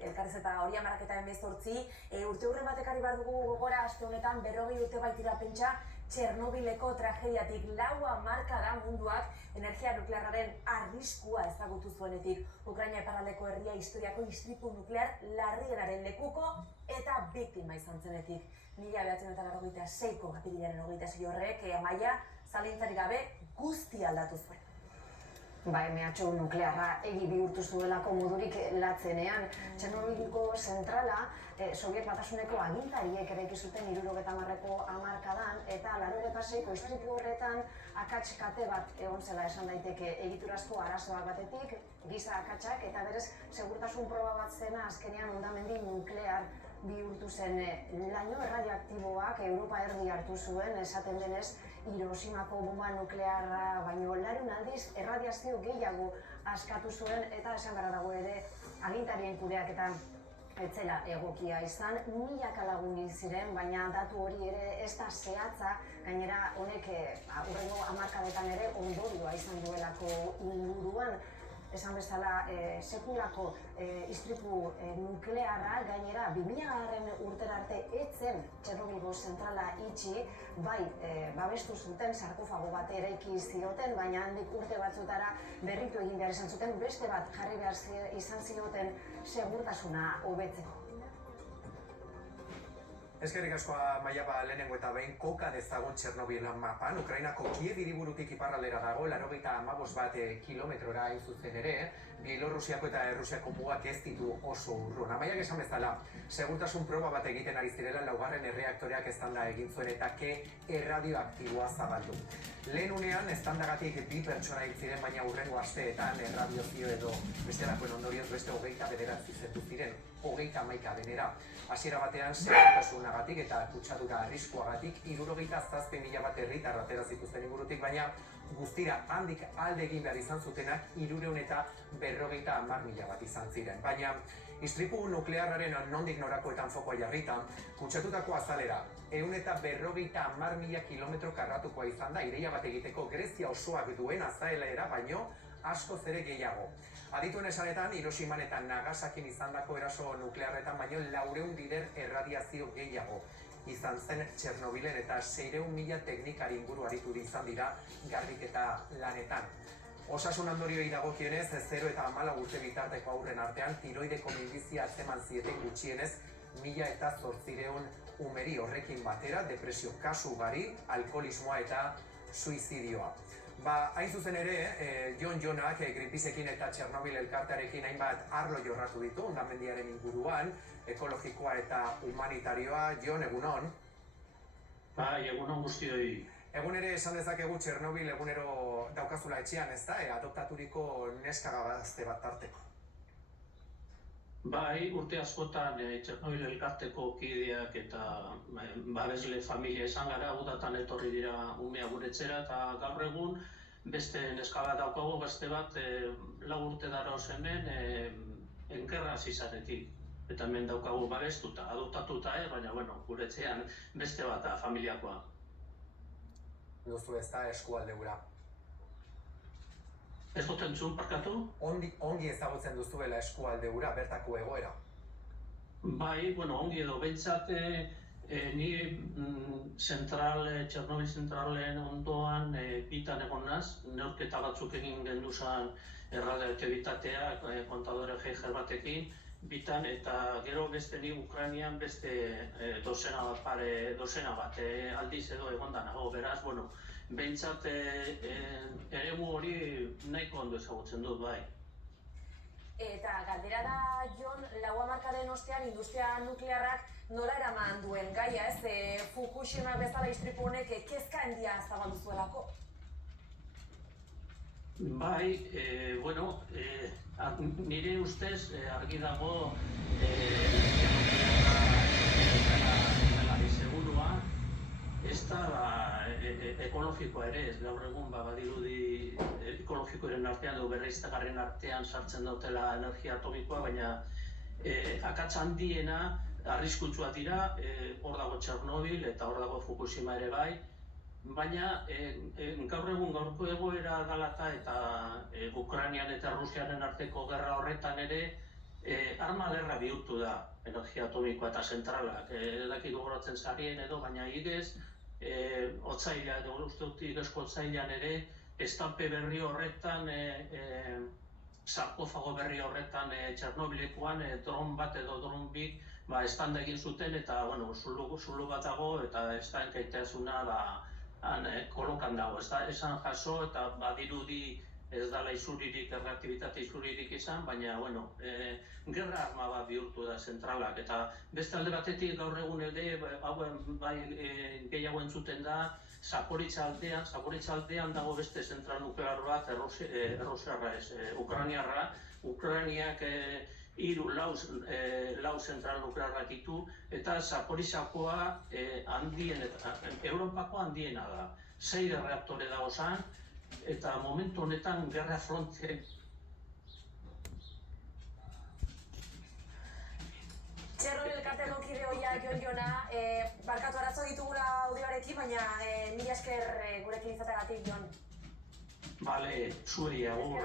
elkarrizeta hori 18, urte hurren batekari behar dugu gogora aste honetan 40 urte baitira pentsa Txernobileko tragediatik 4 hamarkada munduak energia nuklearraren arriskua ezagutu zuenetik. Ukraina iparraldeko herria historiako istripu nuklear larrienaren lekuko eta biktima izan zenetik. 1986ko apirilaren 26 horrek Amaia zalintzarik gabe guzti aldatu zuen. Mehatxu nuklearra egi bihurtu zuelako modurik latzenean. Txernobilgo zentrala Soviet Batasuneko agintariek eraiki zuten 70ko hamarkadan eta 86ko istripu horretan akats kate bat egon zela esan daiteke egiturazko arazoak batetik, giza akatsak eta berez segurtasun proba bat zena azkenean hondamendi nuklear bihurtu zen. Laino erradioaktiboak Europa erdi hartu zuen, esaten denez Hiroshimako bomba nuklearra baino 4 aldiz erradiazio gehiago askatu zuen eta esan gara dago ere agintarien kudeaketan etzela egokia izan, milaka lagun hil ziren, baina datu hori ere ez da zehatza, gainera honek hurrengo hamarkadetan ere ondorioa izan duelako inguruan. Esan bezala, sekulako istripu nuklearra, gainera 2000 urtera arte etzen Txernobilgo zentrala itxi, babestu zuten sarkofago bat eraiki zioten, baina handik urte batzutara berritu egin behar izan zuten, beste bat jarri behar izan zioten segurtasuna hobetzeko. Eskerrik asko Amaia, lehenengo eta behin koka dezagun Txernobil mapan. Ukrainako Kiev hiriburutik iparraldera dago, 95 kilometrora hain zuzen ere, Bielorrusiako eta Errusiako mugak ez ditu oso urrun. Amaiak esan bezala, segurtasun proba bat egiten ari zirela 4. erreaktoreak eztanda egin zuen eta erradioaktiboa zabaldu. Lehen unean, eztandagatik 2 pertsona hil ziren, baina hurrengo asteetan erradiozio edo bestelakoen ondorioz beste 29 zentu ziren, 31 denera. Hasiera batean, segurtasunagatik eta kutsadura arriskuagatik 77.000 bat herritar atera zituzten ingurutik, baina guztira handik alde egin behar izan zutenak 350.000 bat izan ziren. Baina istripu nuklearraren nondik norakoetan fokoa jarrita, kutsatutako azalera 150.000 kilometro karratukoa izan da, ideia bat egiteko Grezia osoak duen azalera, baino askoz ere gehiago. Adituen esanetan, Hiroshiman eta Nagasakin izandako eraso nuklearretan baino 400 bider erradiazio gehiago izan zen Txernobilen eta 600.000 teknikari inguru aritu izan dira garbiketa lanetan. Osasun ondorioei dagokienez, 0 eta 14 urte bitarteko haurren artean tiroideko minbizia atzeman zieten gutxienez 1.800 umeri horrekin batera, depresio kasu ugari, alkoholismoa eta suizidioa. Hain zuzen ere, Jon Jonak Greenpeaceekin eta Txernobil elkartearekin hainbat arlo jorratu ditu, hondamendiaren inguruan, ekologikoa eta humanitarioa. Jon, egunon? Egunon guztioi. Egun ere esan dezakegu Txernobil egunero daukazula etxean, ez da? Adoptaturiko neska gazte bat tarteko. Urte askotan Txernobil elkarteko kideak eta babesle familia izan gara, udatan etorri dira umea gure etxera, eta gaur egun beste neska bat daukagu, beste bat 4 urte dara hemen enkerra zizanetik. Eta hemen daukagu babestuta, adoptatuta, baina gure etxean beste bat da familiakoa. Duzu ez da eskualde hura. Ez dut entzun, parkatu? Ongi ezagutzen duzuela eskualde hura, bertako egoera? Ongi edo, behintzat ni Txernobil zentralen ondoan bitan egon naz, neurketa batzuk egin genduzan erradioaktibitatea, kontadore Geiger batekin, bitan, eta gero beste ni Ukrainian beste dozena bat aldiz edo egonda nago, beraz, behintzat eremu hori nahiko ondo ezagutzen dut, bai. Eta galdera da, Jon, 4 hamarkaden ostean industria nuklearrak nola eraman duen gaia, ez? Fukushima bezala istripu honek kezka handia zabaldu zuelako? Nire ustez argi dago segurua, ez da ekologikoa ere, ez gaur egun badirudi ekologikoaren artean edo berriztagarrien artean sartzen dutela energia atomikoa, baina akats handiena arriskutsua dira, hor dago Txernobil eta hor dago Fukushima ere bai, baina gaur egun gaurko egoera dela eta Ukrainian eta Rusiaren arteko gerra horretan ere arma lerra bihurtu da energia atomikoa eta zentralak. Ez dakit gogoratzen zarien edo, baina igez, otsaila, edo uste dut igezko otsailean ere, estampe berri horretan, sarkofago berri horretan Txernobilekoan dron bat edo dron bi estanda egin zuten eta zulu bat dago eta estankaitazuna kolokan dago. Esan jaso eta badirudi ez dala izuririk, erreaktibitate izuririk izan, baina gerra arma bat bihurtu da zentralak. Eta beste alde batetik gaur egun ere, gehiago entzuten da, Zaporitza aldean dago beste zentral nuklear bat, errusiarra ez, ukrainiarra. Ukrainiak lau zentral nuklearrak ditu, eta Zaporitzakoa Europako handiena da. 6 reaktore dago zan, eta momentu honetan gerra fronte. Txernobil elkarteko kide hoia Jona, barkatu arazo ditugula audioarekin, baina mila esker gurekin izateagatik, Jon. Bale, zuei agur.